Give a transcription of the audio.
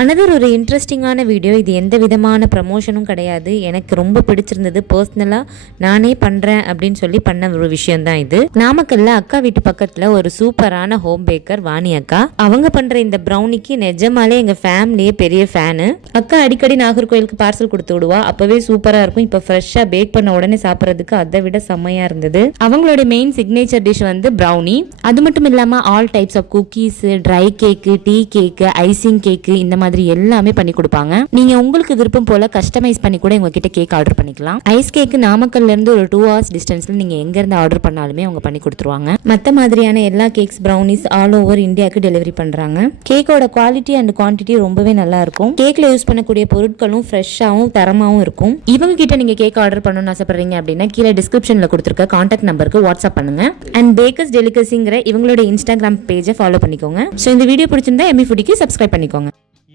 Another ஒரு இன்ட்ரெஸ்டிங்கான video. இது எந்த விதமான ப்ரமோஷனும் கிடையாது. எனக்கு ரொம்ப பிடிச்சிருந்தது. பர்சனலாக நானே பண்ணுறேன் அப்படின்னு சொல்லி பண்ண ஒரு விஷயம் தான் இது. நாமக்கல்ல அக்கா வீட்டு பக்கத்தில் ஒரு சூப்பரான ஹோம் பேக்கர் வாணி அக்கா. அவங்க பண்ணுற இந்த ப்ரௌனிக்கு நிஜமாலே எங்கள் ஃபேமிலியே பெரிய ஃபேனு. அக்கா அடிக்கடி நாகர்கோயிலுக்கு பார்சல் கொடுத்து விடுவா. அப்போவே சூப்பராக இருக்கும். இப்போ ஃப்ரெஷ்ஷாக பேக் பண்ண உடனே சாப்பிட்றதுக்கு அதை விட செம்மையாக இருந்தது. அவங்களோட மெயின் சிக்னேச்சர் டிஷ் வந்து ப்ரௌனி. அது மட்டும் இல்லாமல் all types of cookies, dry cake, tea cake, icing cake, இந்த மாதிரி எல்லாமே பண்ணி கொடுப்பாங்க. நீங்க உங்களுக்கு விருப்பம் போல கஸ்டமைஸ் பண்ணி கூட உங்ககிட்ட கேக் ஆர்டர் பண்ணிக்கலாம். ஐஸ் கேக் நாமக்கல்ல இருந்து ஒரு 2 hours டிஸ்டன்ஸ்ல நீங்க எங்க இருந்து ஆர்டர் பண்ணாலுமே அவங்க பண்ணி கொடுத்துருவாங்க. மத்த மாதிரியான எல்லா கேக்ஸ், ப்ரௌனிஸ் ஆல் ஓவர் இந்தியாவுக்கு டெலிவரி பண்றாங்க. கேக்கோட குவாலிட்டி அண்ட் குவான்டிட்டி ரொம்பவே நல்லா இருக்கும். கேக்ல யூஸ் பண்ணக்கூடிய பொருட்களும் ஃப்ரெஷ்ஷாவும் தரமாவும் இருக்கும். இவங்க கிட்ட நீங்க கேக் ஆர்டர் பண்ணணும்னு ஆசைப்படுறீங்க அப்படின்னா கீழே டிஸ்கிரிப்ஷன்ல கொடுத்திருக்க கான்டாக்ட் நம்பருக்கு வாட்ஸ்அப் பண்ணுங்க. அண்ட் பேக்கர்ஸ் டெலிகசிங்கிற இவங்களோட இன்ஸ்டாகிராம் பேஜை ஃபாலோ பண்ணிக்கோங்க. ஸோ இந்த வீடியோ பிடிச்சிருந்தா எம்மி ஃபுடிக்கு சப்ஸ்கிரைப் பண்ணிக்கோங்க.